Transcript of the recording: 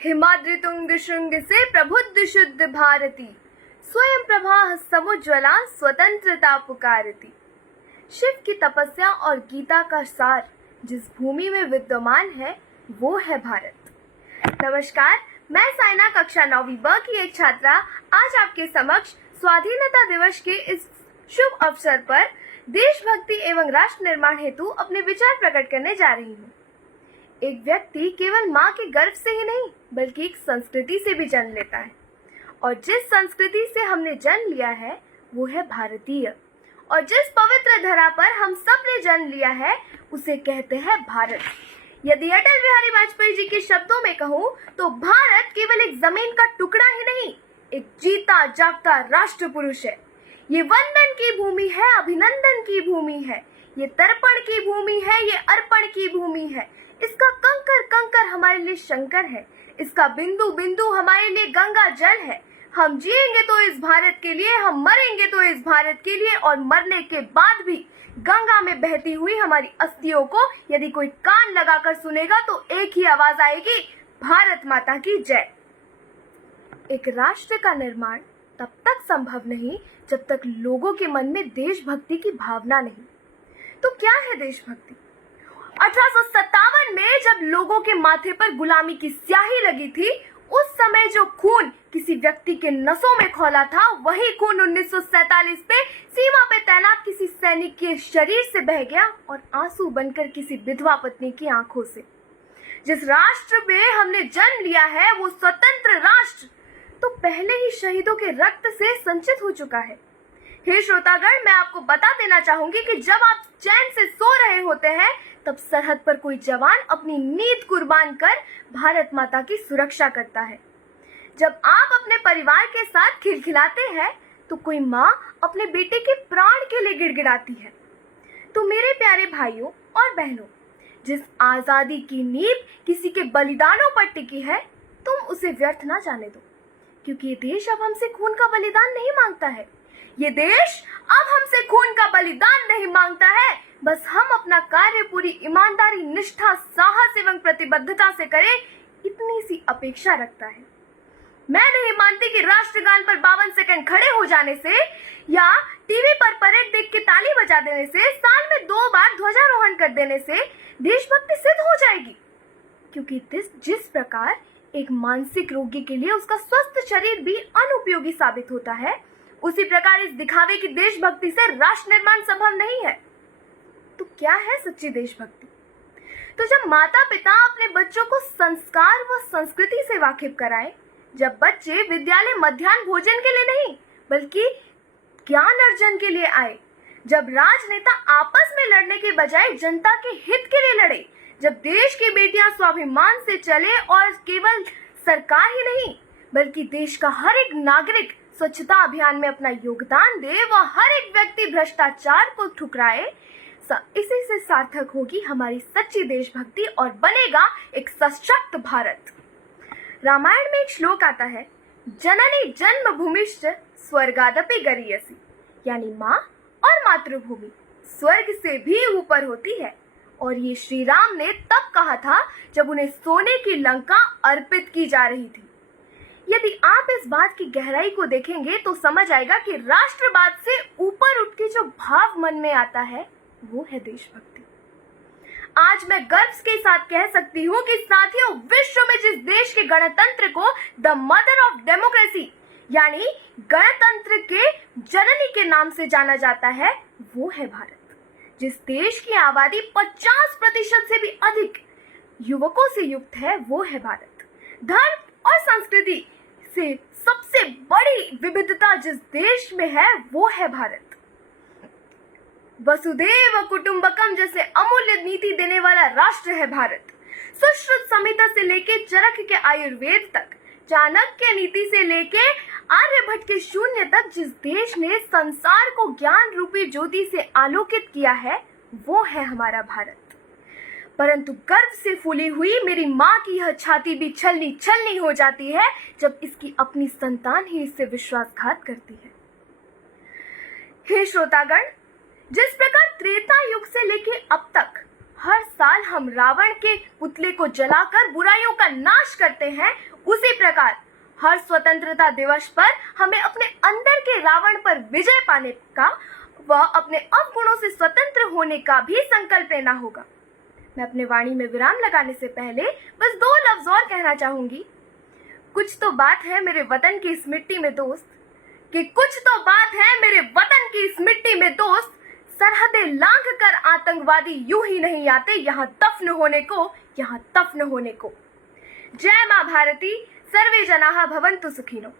हिमाद्रि तुंग श्रृंग से प्रबुद्ध शुद्ध भारती, स्वयं प्रभा समुज्ज्वला स्वतंत्रता पुकारती। शिव की तपस्या और गीता का सार जिस भूमि में विद्यमान है वो है भारत। नमस्कार, मैं साइना कक्षा 9वीं ब की एक छात्रा आज आपके समक्ष स्वाधीनता दिवस के इस शुभ अवसर पर देशभक्ति एवं राष्ट्र निर्माण हेतु अपने विचार प्रकट करने जा रही हूँ। एक व्यक्ति केवल माँ के गर्भ से ही नहीं बल्कि एक संस्कृति से भी जन्म लेता है, और जिस संस्कृति से हमने जन्म लिया है वो है भारतीय, और जिस पवित्र धरा पर हम सब ने जन्म लिया है उसे कहते हैं भारत। यदि अटल बिहारी वाजपेयी जी के शब्दों में कहूँ तो भारत केवल एक जमीन का टुकड़ा ही नहीं, एक जीता जागता राष्ट्र पुरुष है। ये वंदन की भूमि है, अभिनंदन की भूमि है, ये तर्पण की भूमि है, ये अर्पण की भूमि है। इसका कंकर कंकर हमारे लिए शंकर है, इसका बिंदु बिंदु हमारे लिए गंगा जल है। हम जिएंगे तो इस भारत के लिए, हम मरेंगे तो इस भारत के लिए, और मरने के बाद भी गंगा में बहती हुई हमारी अस्थियों को यदि कोई कान लगाकर सुनेगा तो एक ही आवाज आएगी, भारत माता की जय। एक राष्ट्र का निर्माण तब तक संभव नहीं जब तक लोगों के मन में देशभक्ति की भावना नहीं। तो क्या है देशभक्ति? 1857 में जब लोगों के माथे पर गुलामी की स्याही लगी थी, उस समय जो खून किसी व्यक्ति के नसों में खौला था, वही खून 1947 में सीमा पे तैनात किसी सैनिक के शरीर से बह गया और आंसू बनकर किसी विधवा पत्नी की आंखों से। जिस राष्ट्र में हमने जन्म लिया है वो स्वतंत्र राष्ट्र तो पहले ही शहीदों के रक्त से संचित हो चुका है। हे श्रोतागण, मैं आपको बता देना चाहूंगी कि जब आप चैन से सो रहे होते हैं तब सरहद पर कोई जवान अपनी नींद कुर्बान कर भारत माता की सुरक्षा करता है। जब आप अपने परिवार के साथ खिलखिलाते हैं तो कोई माँ अपने बेटे के प्राण के लिए गिड़गिड़ाती है। तो मेरे प्यारे भाइयों और बहनों, जिस आजादी की नींव किसी के बलिदानों पर टिकी है, तुम उसे व्यर्थ ना जाने दो, क्योंकि ये देश अब हमसे खून का बलिदान नहीं मांगता है। ये देश अब हमसे खून का बलिदान नहीं मांगता है, बस हम अपना कार्य पूरी ईमानदारी, निष्ठा, साहस एवं प्रतिबद्धता से करें, इतनी सी अपेक्षा रखता है। मैं नहीं मानती कि राष्ट्रगान पर 52 सेकंड खड़े हो जाने से या टीवी पर परेड देख के ताली बजा देने से, साल में 2 बार ध्वजारोहण कर देने से देशभक्ति सिद्ध हो जाएगी। क्योंकि जिस प्रकार एक मानसिक रोगी के लिए उसका स्वस्थ शरीर भी अनुपयोगी साबित होता है, उसी प्रकार इस दिखावे की देशभक्ति से राष्ट्र निर्माण संभव नहीं है। तो क्या है सच्ची देशभक्ति? तो जब माता पिता अपने बच्चों को संस्कार व संस्कृति से वाकिफ कराएं, जब बच्चे विद्यालय मध्याह्न भोजन के लिए नहीं बल्कि ज्ञान अर्जन के लिए आए, जब राजनेता आपस में लड़ने के बजाय जनता के हित के लिए लड़े, जब देश की बेटियां स्वाभिमान से चले और केवल सरकार ही नहीं बल्कि देश का हर एक नागरिक स्वच्छता अभियान में अपना योगदान दे व हर एक व्यक्ति भ्रष्टाचार को ठुकराए, इसी से सार्थक होगी हमारी सच्ची देशभक्ति और बनेगा एक सशक्त भारत। रामायण में एक श्लोक आता है, जननी जन्मभूमिश्च स्वर्गादपि गरीयसी, यानी माँ और मातृभूमि स्वर्ग से भी ऊपर होती है। और ये श्री राम ने तब कहा था जब उन्हें सोने की लंका अर्पित की जा रही थी। यदि आप इस बात की गहराई को देखेंगे तो समझ आएगा कि राष्ट्रवाद से ऊपर उठ के जो भाव मन में आता है वो है देशभक्ति। आज मैं गर्व के साथ कह सकती हूँ कि साथियों, विश्व में जिस देश के गणतंत्र को द मदर ऑफ डेमोक्रेसी यानी गणतंत्र के जननी के नाम से जाना जाता है वो है भारत। जिस देश की आबादी 50% से भी अधिक युवकों से युक्त है वो है भारत। धर्म और संस्कृति से सबसे बड़ी विविधता जिस देश में है वो है भारत। वसुधैव कुटुंबकम जैसे अमूल्य नीति देने वाला राष्ट्र है भारत। सुश्रुत संहिता से लेके चरक के आयुर्वेद तक, चाणक्य नीति से लेके आर्यभट्ट के शून्य तक जिस देश ने संसार को ज्ञान रूपी ज्योति से आलोकित किया है वो है हमारा भारत। परंतु गर्व से फूली हुई मेरी माँ की यह छाती भी छलनी छलनी हो जाती है जब इसकी अपनी संतान ही इससे विश्वासघात करती है। हे श्रोतागण, जिस प्रकार त्रेता युग से लेके अब तक हर साल हम रावण के पुतले को जलाकर बुराइयों का नाश करते हैं, उसी प्रकार हर स्वतंत्रता दिवस पर हमें अपने अंदर के रावण पर विजय पाने का व अपने अवगुणों से स्वतंत्र होने का भी संकल्प लेना होगा। मैं अपने वाणी में विराम लगाने से पहले बस 2 लफ्ज और कहना चाहूंगी। कुछ तो बात है मेरे वतन की इस मिट्टी में दोस्त, कि कुछ तो बात है मेरे वतन की इस मिट्टी में दोस्त, सरहदें लांघ कर आतंकवादी यूं ही नहीं आते यहाँ दफन होने को, यहाँ दफन होने को। जय मां भारती, सर्वे जनाः भवन्तु सुखिनो।